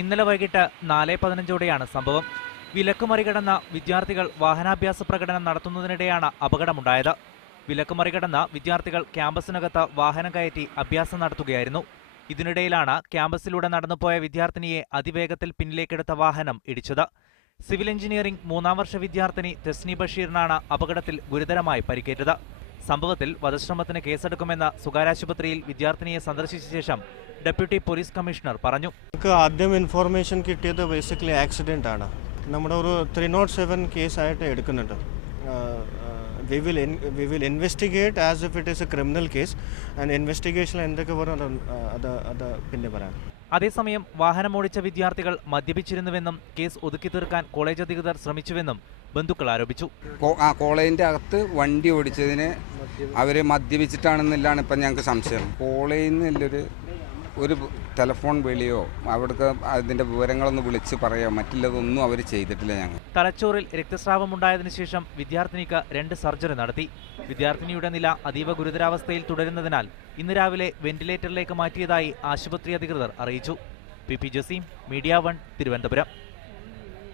ഇന്നലെ വൈകിട്ട് 4:15ഓടെയാണ് സംഭവം. വിലക്ക് മറികടന്ന വിദ്യാർത്ഥികൾ വാഹനാഭ്യാസ പ്രകടനം നടത്തുന്നതിനിടെയാണ് അപകടമുണ്ടായത്. വിലക്ക് മറികടന്ന വിദ്യാർത്ഥികൾ ക്യാമ്പസിനകത്ത് വാഹനം കയറ്റി അഭ്യാസം നടത്തുകയായിരുന്നു. ഇതിനിടയിലാണ് ക്യാമ്പസിലൂടെ നടന്നുപോയ വിദ്യാർത്ഥിനിയെ അതിവേഗത്തിൽ പിന്നിലേക്കെടുത്ത വാഹനം ഇടിച്ചത്. സിവിൽ എഞ്ചിനീയറിംഗ് 3ാം വർഷ വിദ്യാർത്ഥിനി തെസ്നി ബഷീറിനാണ് അപകടത്തിൽ ഗുരുതരമായി പരിക്കേറ്റത്. സംഭവത്തിൽ വധശ്രമത്തിന് കേസെടുക്കുമെന്ന് സ്വകാര്യാശുപത്രിയിൽ വിദ്യാർത്ഥിനിയെ സന്ദർശിച്ച ശേഷം ഡെപ്യൂട്ടി പോലീസ് കമ്മീഷണർ പറഞ്ഞു. ആദ്യം ഇൻഫോർമേഷൻ കിട്ടിയത് ബേസിക്കലി ആക്സിഡന്റ് ആണ്. നമ്മുടെ ഒരു 307 കേസായിട്ട് എടുക്കുന്നുണ്ട്. We will investigate as if it is a criminal case and investigation എന്തൊക്കെ വരും അത് പിന്നെ പറയാം. അതേസമയം വാഹനമോടിച്ച വിദ്യാർത്ഥികൾ മദ്യപിച്ചിരുന്നുവെന്നും കേസ് ഒതുക്കി തീർക്കാൻ കോളേജ് അധികൃതർ ശ്രമിച്ചുവെന്നും ബന്ധുക്കൾ ആരോപിച്ചു. കോളേജിന്റെ അകത്ത് വണ്ടി ഓടിച്ചതിന് അവർ മദ്യപിച്ചിട്ടാണെന്നില്ലാണ് ഇപ്പം ഞങ്ങൾക്ക് സംശയം. കോളേജിൽ നിന്നൊരു ടെലിഫോൺ വിളിയോ അവിടുത്തെ അതിന്റെ വിവരങ്ങളൊന്ന് വിളിച്ച് പറയാം, മറ്റുള്ളതൊന്നും അവർ ചെയ്തിട്ടില്ല. ഞങ്ങൾ തലച്ചോറിൽ രക്തസ്രാവമുണ്ടായതിനു ശേഷം വിദ്യാർത്ഥിനിക്ക് 2 സർജറി നടത്തി. വിദ്യാർത്ഥിനിയുടെ നില അതീവ ഗുരുതരാവസ്ഥയിൽ തുടരുന്നതിനാൽ ഇന്ന് രാവിലെ വെന്റിലേറ്ററിലേക്ക് മാറ്റിയതായി ആശുപത്രി അധികൃതർ അറിയിച്ചു. P Jaseem, media 1, Thiruvananthapuram.